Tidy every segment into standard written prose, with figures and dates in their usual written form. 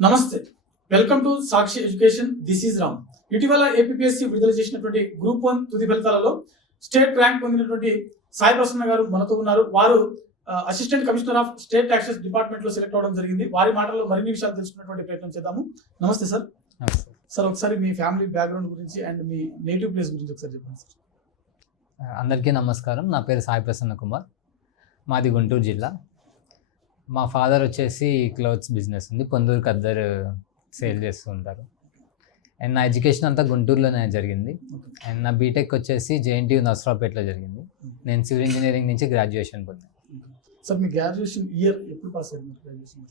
నమస్తే, welcome to Sakshi education. This is Ram. ఇటీవల APSC విడుదల చేసినటువంటి గ్రూప్ 1 తుది ఫలితాలలో స్టేట్ ర్యాంక్ పొందినటువంటి సాయి ప్రసన్న గారు మనతో ఉన్నారు. వారు assistant commissioner of state taxes department లో సెలెక్ట్ అవడం జరిగింది. వారి మాటల్లో మరిన్ని విషయాలు తెలుసుకున్నటువంటి ప్రయత్నం చేద్దాము. నమస్తే సార్. సార్, ఒకసారి మీ ఫ్యామిలీ బ్యాక్గ్రౌండ్ గురించి అండ్ మీ నేటివ్ ప్లేస్ గురించి ఒకసారి చెప్పండి సార్. అందరికీ నమస్కారం. నా పేరు సాయి ప్రసన్న కుమార్. మాది గుంటూరు జిల్లా. మా ఫాదర్ వచ్చేసి క్లోత్స్ బిజినెస్ ఉంది, పొందూరు ఖద్దరు సేల్ చేస్తూ ఉంటారు. అండ్ నా ఎడ్యుకేషన్ అంతా గుంటూరులోనే జరిగింది. అండ్ నా బీటెక్ వచ్చేసి జేఎన్టీయూ నర్సరావుపేటలో జరిగింది. నేను సివిల్ ఇంజనీరింగ్ నుంచి గ్రాడ్యుయేషన్ పొందాను. సార్, మీ గ్రాడ్యుయేషన్ ఇయర్ ఎప్పుడు పాస్ అయ్యారు?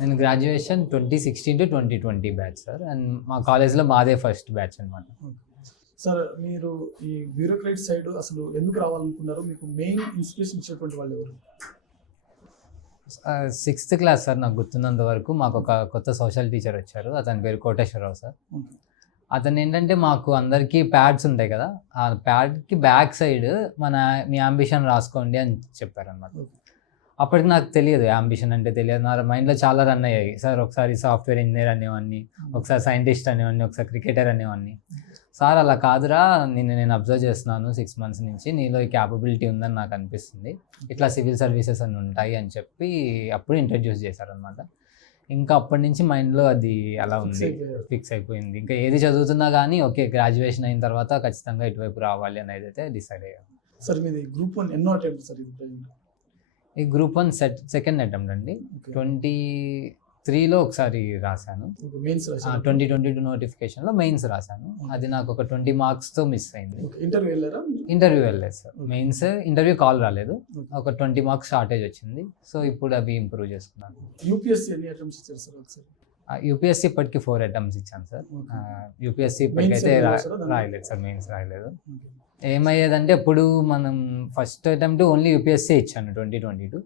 నేను graduation 2016 to 2020 batch sir. And మా కాలేజ్లో మాదే ఫస్ట్ బ్యాచ్ అనమాట. సార్, మీరు ఈ బ్యూరోక్రేట్ సైడ్ అసలు ఎందుకు రావాలనుకున్నారు? మీకు మెయిన్ ఇన్స్పిరేషన్ ఇచ్చినటువంటి వాళ్ళు ఎవరు? 6th class sir. నాకు గుర్తున్నంత వరకు మాకు ఒక కొత్త సోషల్ టీచర్ వచ్చారు. అతని పేరు కోటేశ్వరరావు సార్. అతను ఏంటంటే మాకు అందరికీ ప్యాడ్స్ ఉంటాయి కదా, ఆ ప్యాడ్కి బ్యాక్ సైడ్ మీ అంబిషన్ రాసుకోండి అని చెప్పారనమాట. అప్పటికి నాకు తెలియదు, అంబిషన్ అంటే తెలియదు. నా మైండ్లో చాలా రన్ అయ్యాయి సార్. ఒకసారి సాఫ్ట్వేర్ ఇంజనీర్ అనేవాడిని, ఒకసారి సైంటిస్ట్ అనేవాడిని, ఒకసారి క్రికెటర్ అనేవాడిని. సార్ అలా కాదురా, నేను అబ్జర్వ్ చేస్తున్నాను 6 months నుంచి, నీలో ఈ క్యాపబిలిటీ ఉందని నాకు అనిపిస్తుంది, ఇట్లా సివిల్ సర్వీసెస్ అని ఉంటాయి అని చెప్పి అప్పుడు ఇంట్రడ్యూస్ చేశారనమాట. ఇంకా అప్పటి నుంచి మైండ్లో అది అలా ఉంది, ఫిక్స్ అయిపోయింది. ఇంకా ఏది చదువుతున్నా కానీ ఓకే, గ్రాడ్యుయేషన్ అయిన తర్వాత ఖచ్చితంగా ఇటువైపు రావాలి అనేది అయితే డిసైడ్ అయ్యాను. సార్, మీది గ్రూప్ 1 ఎన్నో అటెంప్ట్ సార్? ఈ గ్రూప్ 1 సెకండ్ అటెంప్ట్ అండి. 2023లో ఒకసారి రాశాను. 2022 నోటిఫికేషన్లో మెయిన్స్ రాశాను. అది నాకు ఒక 20 మార్క్స్తో మిస్ అయింది. ఇంటర్వ్యూ వెళ్ళలేదు సార్. మెయిన్స్ ఇంటర్వ్యూ కాల్ రాలేదు, ఒక 20 మార్క్స్ షార్టేజ్ వచ్చింది. సో ఇప్పుడు అవి ఇంప్రూవ్ చేసుకున్నాను. యూపీఎస్సీ ఎన్ని అటెంప్ట్స్ ఇచ్చారు సార్? యూపీఎస్సీ ఇప్పటికి 4 attempts ఇచ్చాను సార్. యూపీఎస్సీ ఇప్పటికైతే రాయలేదు సార్, మెయిన్స్ రాయలేదు. ఏమయ్యేదంటే ఇప్పుడు మనం ఫస్ట్ అటెంప్ట్ ఓన్లీ యూపీఎస్సీ ఇచ్చాను 2022.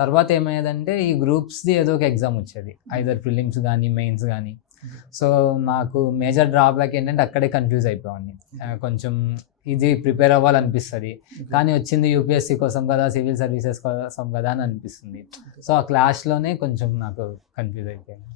తర్వాత ఏమయ్యేదంటే ఈ గ్రూప్స్ది ఏదో ఒక ఎగ్జామ్ వచ్చేది, ఐదర్ ప్రిలిమ్స్ కానీ మెయిన్స్ కానీ. సో నాకు మేజర్ డ్రాబ్యాక్ ఏంటంటే అక్కడే కన్ఫ్యూజ్ అయిపోయాన్ని. కొంచెం ఇది ప్రిపేర్ అవ్వాలనిపిస్తుంది కానీ వచ్చింది యూపీఎస్సీ కోసం కదా, సివిల్ సర్వీసెస్ కోసం కదా అని అనిపిస్తుంది. సో ఆ క్లాస్లోనే కొంచెం నాకు కన్ఫ్యూజ్ అయిపోయింది.